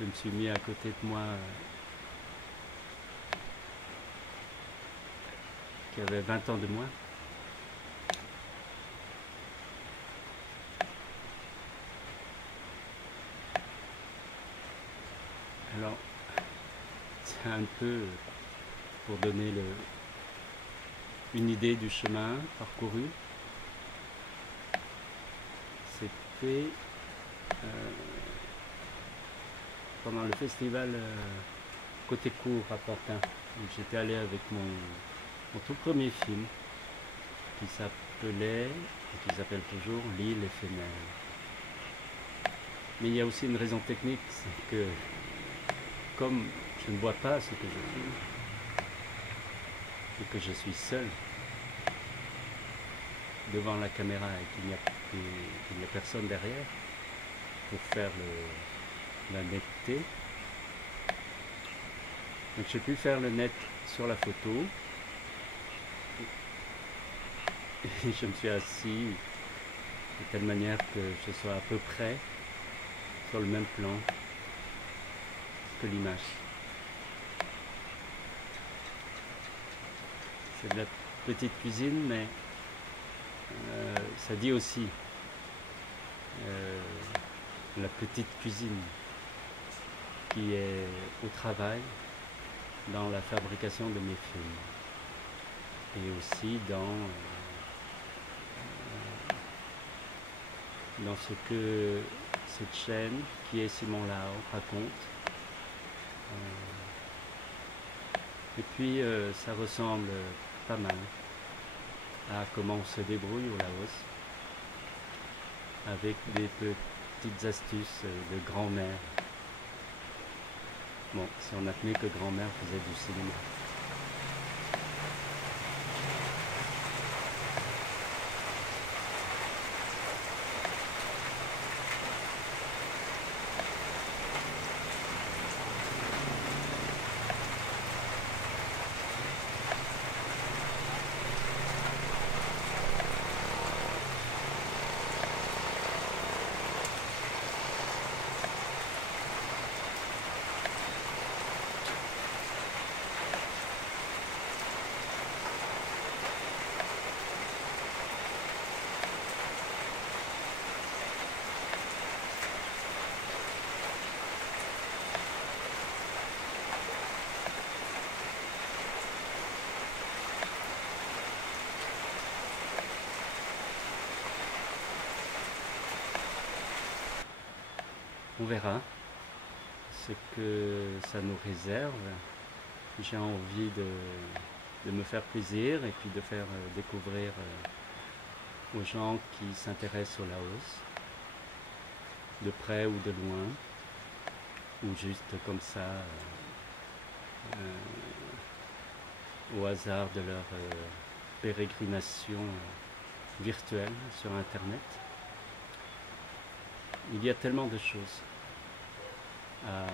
Je me suis mis à côté de moi qui avait 20 ans de moins. Alors, c'est un peu pour donner une idée du chemin parcouru. C'était pendant le festival Côté Court à Pantin. J'étais allé avec mon tout premier film qui s'appelait, et qui s'appelle toujours, L'île éphémère. Mais il y a aussi une raison technique, c'est que comme je ne vois pas ce que je filme et que je suis seul devant la caméra et qu'il n'y a personne derrière pour faire la netteté, donc j'ai pu faire le net sur la photo et je me suis assis de telle manière que je sois à peu près sur le même plan que l'image. C'est de la petite cuisine, mais ça dit aussi la petite cuisine qui est au travail dans la fabrication de mes films et aussi dans ce que cette chaîne qui est Simon Lao raconte. Et puis ça ressemble pas mal à comment on se débrouille au Laos avec des petites astuces de grand-mère. Bon, si on admet que grand-mère faisait du cinéma. On verra ce que ça nous réserve. J'ai envie de me faire plaisir et puis de faire découvrir aux gens qui s'intéressent au Laos, de près ou de loin, ou juste comme ça, au hasard de leur pérégrination virtuelle sur Internet. Il y a tellement de choses à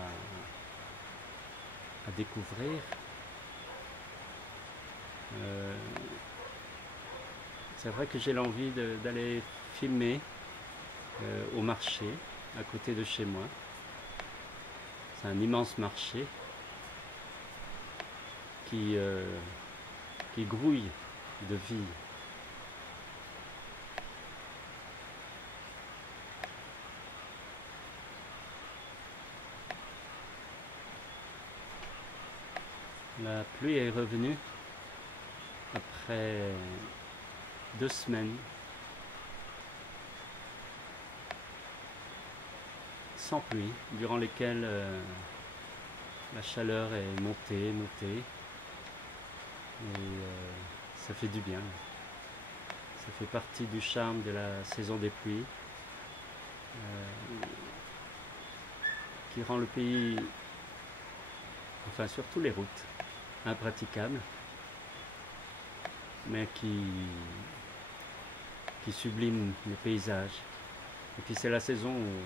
découvrir. C'est vrai que j'ai l'envie d'aller filmer au marché à côté de chez moi. C'est un immense marché qui grouille de vie. La pluie est revenue après 2 semaines sans pluie, durant lesquelles la chaleur est montée, et ça fait du bien. Ça fait partie du charme de la saison des pluies, qui rend le pays, enfin surtout les routes, impraticables, mais qui sublime les paysages. Et puis c'est la saison où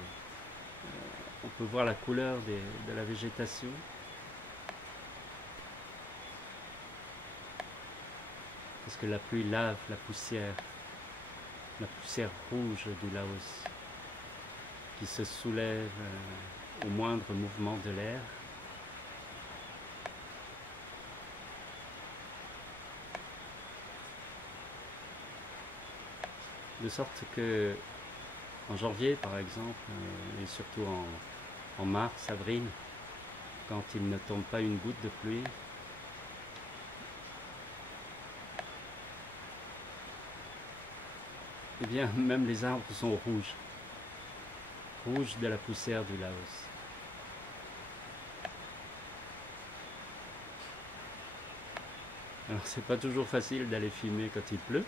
on peut voir la couleur de la végétation. Parce que la pluie lave la poussière rouge du Laos, qui se soulève au moindre mouvement de l'air. De sorte que en janvier par exemple, et surtout en mars, avril, quand il ne tombe pas une goutte de pluie, eh bien même les arbres sont rouges, rouges de la poussière du Laos. Alors c'est pas toujours facile d'aller filmer quand il pleut.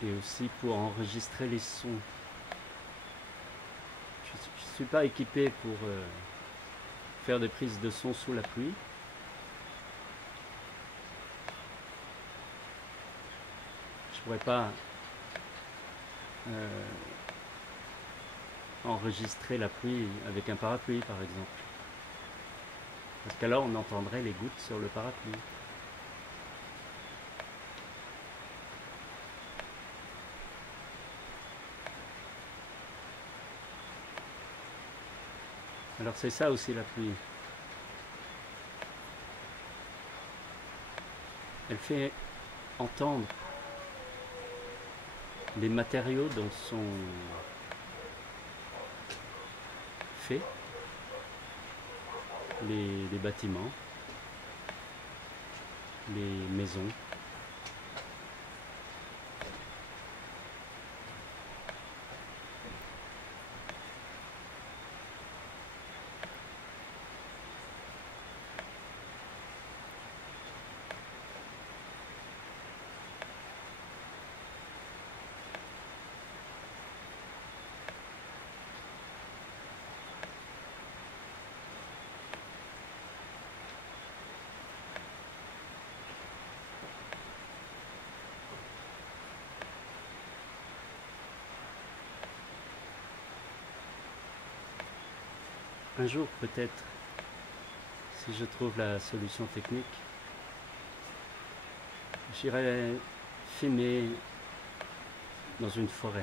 Et aussi pour enregistrer les sons. Je ne suis pas équipé pour faire des prises de son sous la pluie. Je ne pourrais pas enregistrer la pluie avec un parapluie par exemple. Parce qu'alors on entendrait les gouttes sur le parapluie. Alors c'est ça aussi la pluie. Elle fait entendre les matériaux dont sont faits les bâtiments, les maisons. Un jour peut-être, si je trouve la solution technique, j'irai filmer dans une forêt,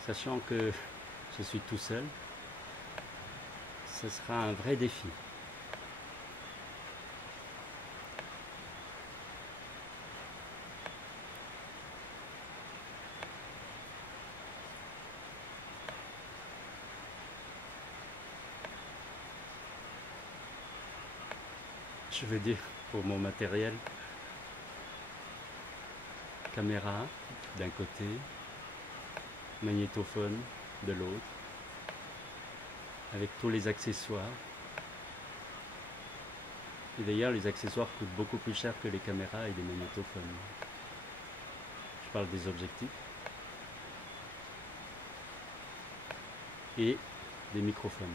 sachant que je suis tout seul. Ce sera un vrai défi. Je veux dire, pour mon matériel, caméra d'un côté, magnétophone de l'autre, avec tous les accessoires. Et d'ailleurs, les accessoires coûtent beaucoup plus cher que les caméras et les magnétophones. Je parle des objectifs et des microphones.